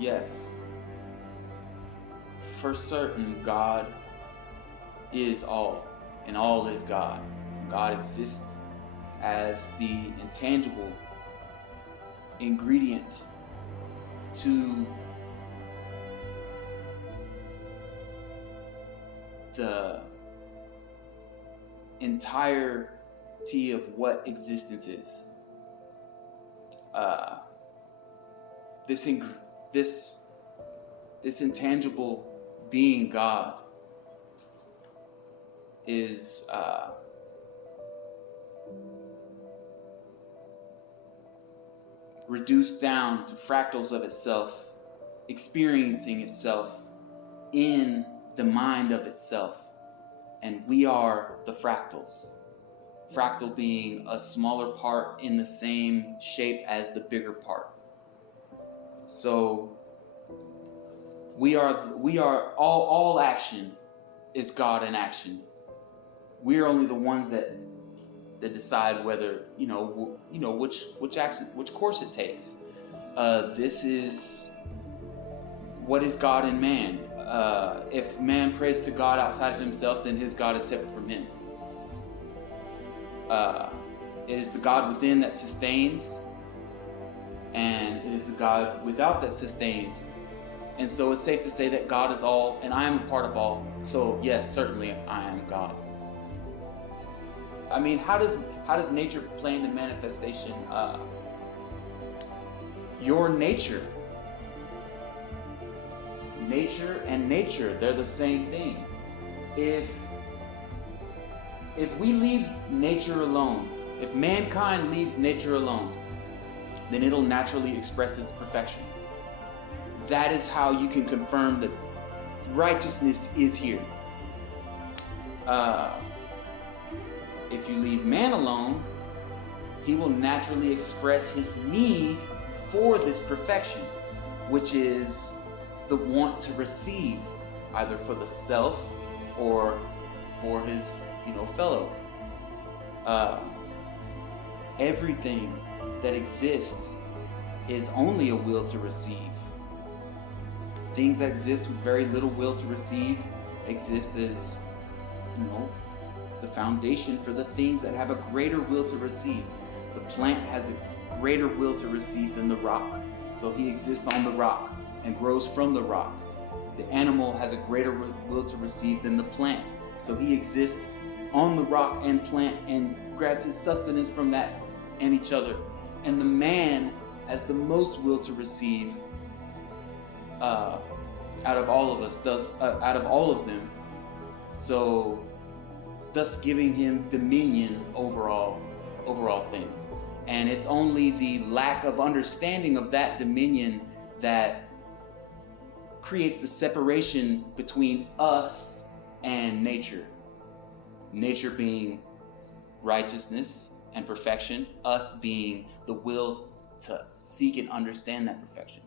yes, for certain, God is all, and all is God. God exists as the intangible ingredient to the entirety of what existence is. This intangible being, God, is reduced down to fractals of itself, experiencing itself in the mind of itself. And we are the fractals. Fractal being a smaller part in the same shape as the bigger part. So we are all action is God in action. We are only the ones that decide whether which course it takes. This is what is God in man. If man prays to God outside of himself, then his God is separate from him. It is the God within that sustains, and it is the God without that sustains. And so it's safe to say that God is all, and I am a part of all. So yes, certainly I am God. I mean, how does nature play into manifestation? Your nature and nature, they're the same thing. If we leave nature alone, if mankind leaves nature alone, then it'll naturally express its perfection. That is how you can confirm that righteousness is here. If you leave man alone, he will naturally express his need for this perfection, which is the want to receive, either for the self or for his fellow. Everything that exists is only a will to receive. Things that exist with very little will to receive exist as the foundation for the things that have a greater will to receive. The plant has a greater will to receive than the rock, so he exists on the rock and grows from the rock. The animal has a greater will to receive than the plant, so he exists on the rock and plant and grabs his sustenance from that and each other. And the man has the most will to receive out of all of us, out of all of them. So thus giving him dominion over all things. And it's only the lack of understanding of that dominion that creates the separation between us and nature. Nature being righteousness and perfection, us being the will to seek and understand that perfection.